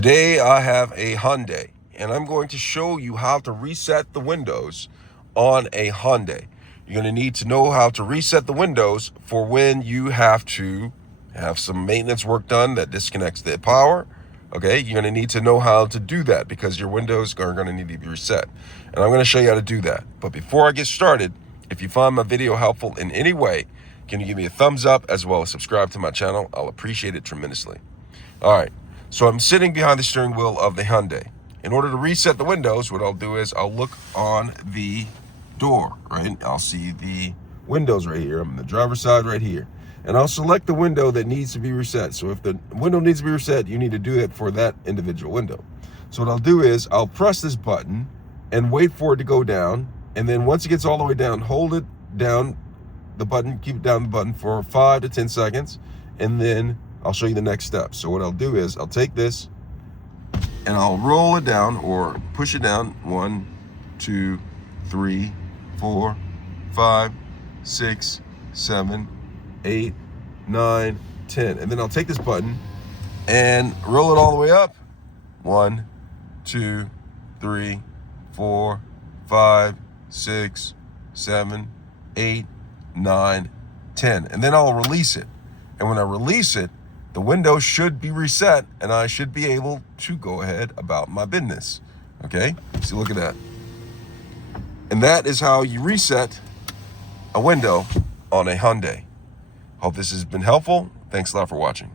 Today I have a Hyundai, and I'm going to show you how to reset the windows on a Hyundai. You're going to need to know how to reset the windows for when you have to have some maintenance work done that disconnects the power. Okay, you're going to need to know how to do that because your windows are going to need to be reset. And I'm going to show you how to do that. But before I get started, if you find my video helpful in any way, can you give me a thumbs up as well as subscribe to my channel? I'll appreciate it tremendously. All right. So I'm sitting behind the steering wheel of the Hyundai. In order to reset the windows, what I'll do is I'll look on the door, right? I'll see the windows right here. I'm on the driver's side right here. And I'll select the window that needs to be reset. So if the window needs to be reset, you need to do it for that individual window. So what I'll do is I'll press this button and wait for it to go down. And then once it gets all the way down, hold it down, the button, keep it down the button for 5 to 10 seconds. And then I'll show you the next step. So what I'll do is I'll take this and I'll roll it down or push it down. 1, 2, 3, 4, 5, 6, 7, 8, 9, 10. And then I'll take this button and roll it all the way up. 1, 2, 3, 4, 5, 6, 7, 8, 9, 10. And then I'll release it. And when I release it, the window should be reset and I should be able to go ahead about my business. Okay, so look at that. And that is how you reset a window on a Hyundai. Hope this has been helpful. Thanks a lot for watching.